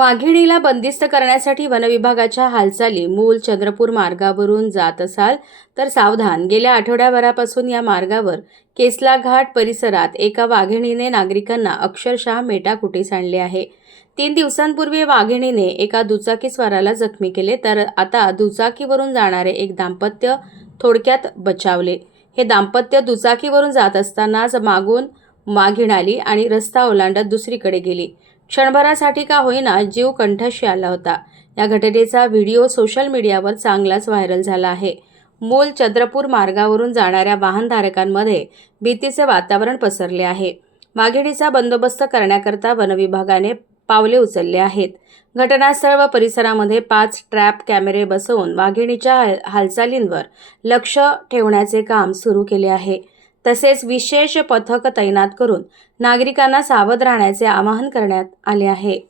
वाघिणीला बंदिस्त करण्यासाठी वनविभागाच्या हालचाली मूल चंद्रपूर मार्गावरून जात असाल तर सावधान. गेल्या आठवड्याभरापासून या मार्गावर केसला घाट परिसरात एका वाघिणीने नागरिकांना अक्षरशः मेटाकुटीस आणले आहे. तीन दिवसांपूर्वी वाघिणीने एका दुचाकीस्वाराला जखमी केले तर आता दुचाकीवरून जाणारे एक दाम्पत्य थोडक्यात बचावले. हे दाम्पत्य दुचाकीवरून जात असतानाच मागून माघिणाली आली आणि रस्ता ओलांडत दुसरीकडे गेली. क्षणभरासाठी का होईना जीव कंठशी आला होता. या घटनेचा व्हिडिओ सोशल मीडियावर चांगलाच व्हायरल झाला आहे. मूल चंद्रपूर मार्गावरून जाणाऱ्या वाहनधारकांमध्ये भीतीचे वातावरण पसरले आहे. वाघिणीचा बंदोबस्त करण्याकरता वनविभागाने पावले उचलले आहेत. घटनास्थळ व परिसरामध्ये पाच ट्रॅप कॅमेरे बसवून वाघिणीच्या हालचालींवर लक्ष ठेवण्याचे काम सुरू केले आहे. तसेच विशेष पथक तैनात करून नागरिकांना सावध राहण्याचे आवाहन करण्यात आले आहे.